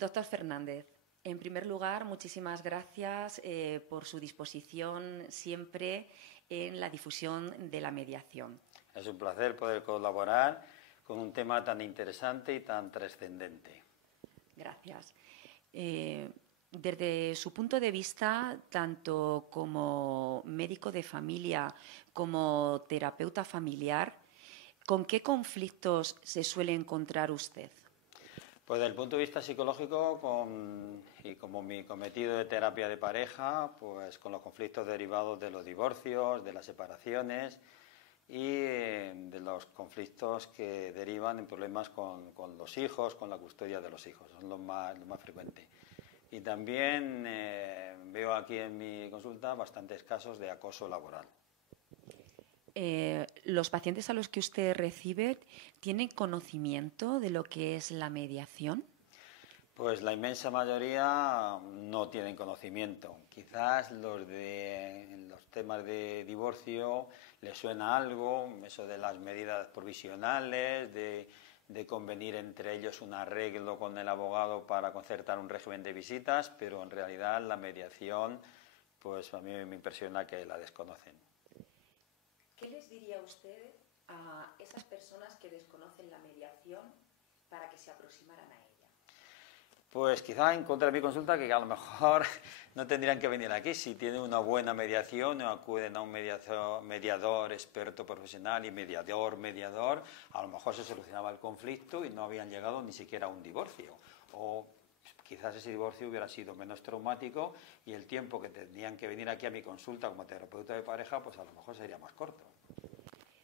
Doctor Fernández, en primer lugar, muchísimas gracias por su disposición siempre en la difusión de la mediación. Es un placer poder colaborar con un tema tan interesante y tan trascendente. Gracias. Desde su punto de vista, tanto como médico de familia como terapeuta familiar, ¿con qué conflictos se suele encontrar usted? Pues desde el punto de vista psicológico y como mi cometido de terapia de pareja, pues con los conflictos derivados de los divorcios, de las separaciones y de los conflictos que derivan en problemas con los hijos, con la custodia de los hijos, son lo más frecuente. Y también veo aquí en mi consulta bastantes casos de acoso laboral. ¿Los pacientes a los que usted recibe tienen conocimiento de lo que es la mediación? Pues la inmensa mayoría no tienen conocimiento. Quizás los temas de divorcio les suena algo, eso de las medidas provisionales, de convenir entre ellos un arreglo con el abogado para concertar un régimen de visitas, pero en realidad la mediación, pues a mí me impresiona que la desconocen. ¿Qué les diría usted a esas personas que desconocen la mediación para que se aproximaran a ella? Pues quizá en contra de mi consulta que a lo mejor no tendrían que venir aquí. Si tienen una buena mediación o acuden a un mediador experto profesional y mediador, a lo mejor se solucionaba el conflicto y no habían llegado ni siquiera a un divorcio. O quizás ese divorcio hubiera sido menos traumático y el tiempo que tendrían que venir aquí a mi consulta como terapeuta de pareja, pues a lo mejor sería más corto.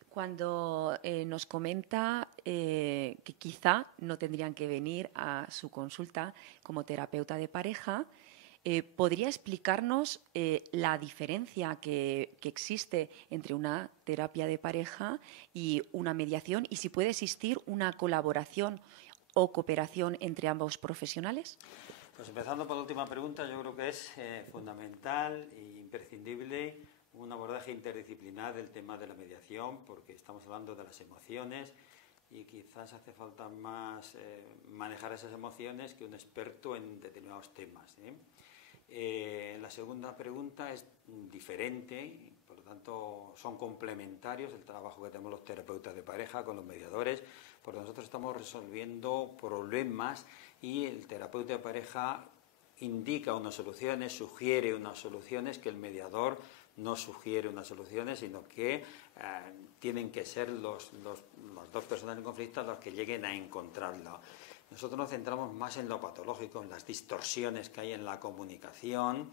Cuando nos comenta que quizá no tendrían que venir a su consulta como terapeuta de pareja, ¿podría explicarnos la diferencia que existe entre una terapia de pareja y una mediación y si puede existir una colaboración o cooperación entre ambos profesionales? Pues empezando por la última pregunta, yo creo que es fundamental e imprescindible un abordaje interdisciplinar del tema de la mediación, porque estamos hablando de las emociones y quizás hace falta más manejar esas emociones que un experto en determinados temas. La segunda pregunta es diferente, por lo tanto son complementarios el trabajo que tenemos los terapeutas de pareja con los mediadores, porque nosotros estamos resolviendo problemas y el terapeuta de pareja indica unas soluciones, sugiere unas soluciones que el mediador no sugiere unas soluciones, sino que tienen que ser las dos personas en conflicto las que lleguen a encontrarla. Nosotros nos centramos más en lo patológico, en las distorsiones que hay en la comunicación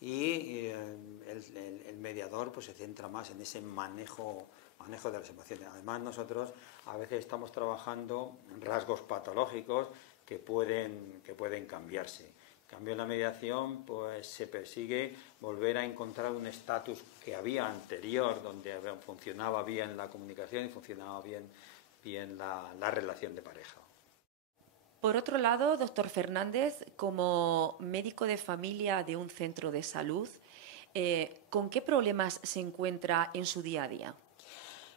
y el mediador pues se centra más en ese manejo de las emociones. Además nosotros a veces estamos trabajando en rasgos patológicos que pueden cambiarse. En cambio, en la mediación pues se persigue volver a encontrar un estatus que había anterior, donde funcionaba bien la comunicación y funcionaba bien la relación de pareja. Por otro lado, doctor Fernández, como médico de familia de un centro de salud, ¿con qué problemas se encuentra en su día a día?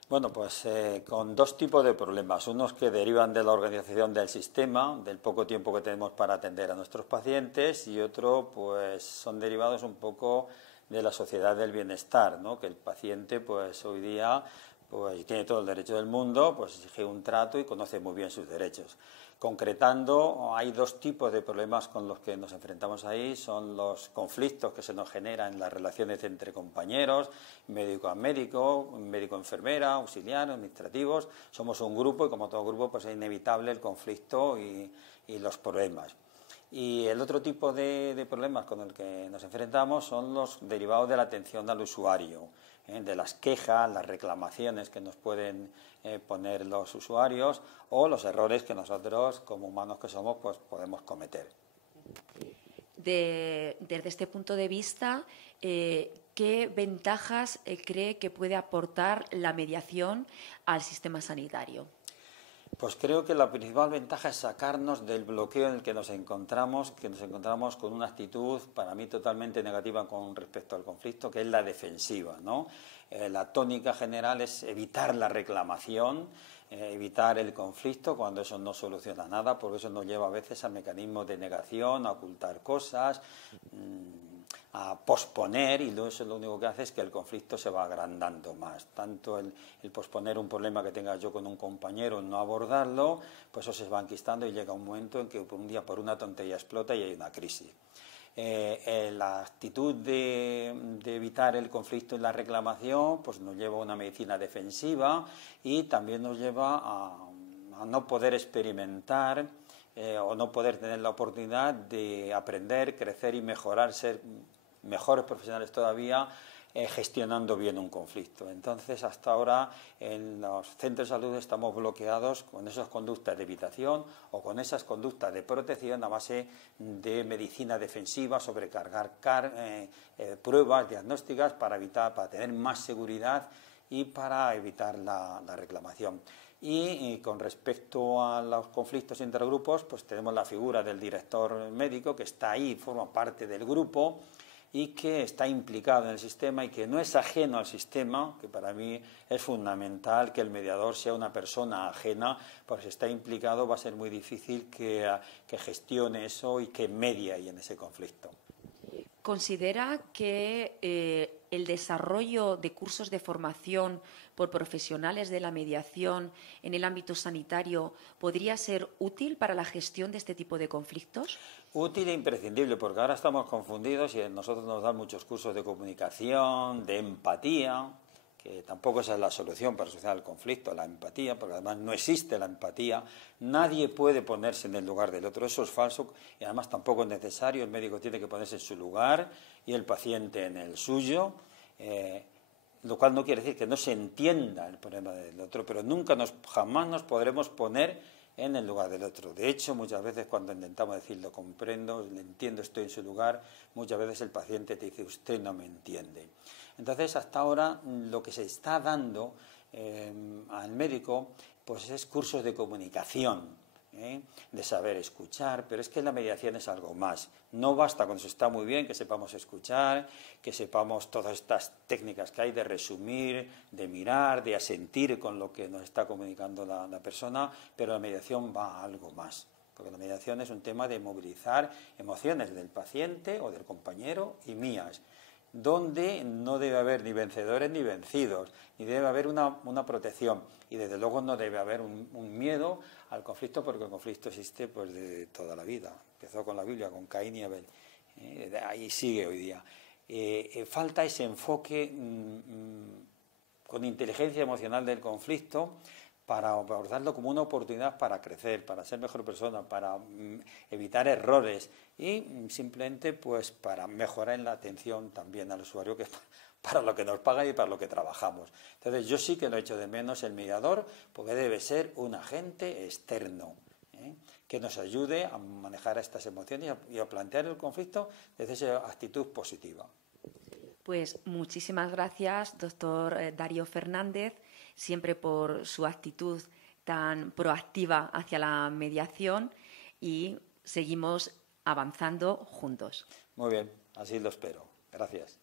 Bueno, pues con dos tipos de problemas. Unos que derivan de la organización del sistema, del poco tiempo que tenemos para atender a nuestros pacientes, y otro, pues son derivados un poco de la sociedad del bienestar, ¿no? Que el paciente, pues hoy día, pues tiene todo el derecho del mundo, pues exige un trato y conoce muy bien sus derechos. Concretando, hay dos tipos de problemas con los que nos enfrentamos ahí, son los conflictos que se nos generan en las relaciones entre compañeros, médico a médico, médico-enfermera, auxiliar, administrativos. Somos un grupo y como todo grupo pues es inevitable el conflicto y los problemas. Y el otro tipo de problemas con el que nos enfrentamos son los derivados de la atención al usuario, de las quejas, las reclamaciones que nos pueden poner los usuarios o los errores que nosotros, como humanos que somos, pues podemos cometer. Desde este punto de vista, ¿qué ventajas cree que puede aportar la mediación al sistema sanitario? Pues creo que la principal ventaja es sacarnos del bloqueo en el que nos encontramos con una actitud para mí totalmente negativa con respecto al conflicto, que es la defensiva, ¿no? La tónica general es evitar la reclamación, evitar el conflicto cuando eso no soluciona nada, porque eso nos lleva a veces a mecanismos de negación, a ocultar cosas, a posponer, y eso lo único que hace es que el conflicto se va agrandando más. Tanto el posponer un problema que tenga yo con un compañero, no abordarlo, pues eso se va enquistando y llega un momento en que un día por una tontería explota y hay una crisis. La actitud de evitar el conflicto y la reclamación pues nos lleva a una medicina defensiva y también nos lleva a no poder experimentar o no poder tener la oportunidad de aprender, crecer y mejorar, ser mejores profesionales todavía gestionando bien un conflicto. Entonces, hasta ahora en los centros de salud estamos bloqueados con esas conductas de evitación o con esas conductas de protección a base de medicina defensiva, sobrecargar pruebas diagnósticas para tener más seguridad y para evitar la reclamación. Y con respecto a los conflictos entre grupos, pues tenemos la figura del director médico que está ahí, forma parte del grupo y que está implicado en el sistema y que no es ajeno al sistema, que para mí es fundamental que el mediador sea una persona ajena, porque si está implicado va a ser muy difícil que gestione eso y que medie ahí en ese conflicto. ¿Considera que el desarrollo de cursos de formación por profesionales de la mediación en el ámbito sanitario podría ser útil para la gestión de este tipo de conflictos? Útil e imprescindible, porque ahora estamos confundidos y nosotros nos dan muchos cursos de comunicación, de empatía, que tampoco esa es la solución para solucionar el conflicto, la empatía, porque además no existe la empatía, nadie puede ponerse en el lugar del otro, eso es falso y además tampoco es necesario, el médico tiene que ponerse en su lugar y el paciente en el suyo, lo cual no quiere decir que no se entienda el problema del otro, pero jamás nos podremos poner en el lugar del otro. De hecho, muchas veces cuando intentamos decir lo comprendo, le entiendo, estoy en su lugar, muchas veces el paciente te dice usted no me entiende. Entonces, hasta ahora lo que se está dando al médico pues es cursos de comunicación, de saber escuchar, pero es que la mediación es algo más. No basta con eso, está muy bien que sepamos escuchar, que sepamos todas estas técnicas que hay de resumir, de mirar, de asentir con lo que nos está comunicando la persona, pero la mediación va a algo más. Porque la mediación es un tema de movilizar emociones del paciente o del compañero y mías, donde no debe haber ni vencedores ni vencidos, ni debe haber una protección y desde luego no debe haber un miedo al conflicto, porque el conflicto existe pues de toda la vida. Empezó con la Biblia, con Caín y Abel, ahí sigue hoy día. Falta ese enfoque con inteligencia emocional del conflicto para abordarlo como una oportunidad para crecer, para ser mejor persona, para evitar errores y simplemente pues para mejorar en la atención también al usuario, que es para lo que nos pagan y para lo que trabajamos. Entonces yo sí que lo echo de menos el mediador, porque debe ser un agente externo, que nos ayude a manejar estas emociones y a plantear el conflicto desde esa actitud positiva. Pues muchísimas gracias, doctor Darío Fernández, siempre por su actitud tan proactiva hacia la mediación y seguimos avanzando juntos. Muy bien, así lo espero. Gracias.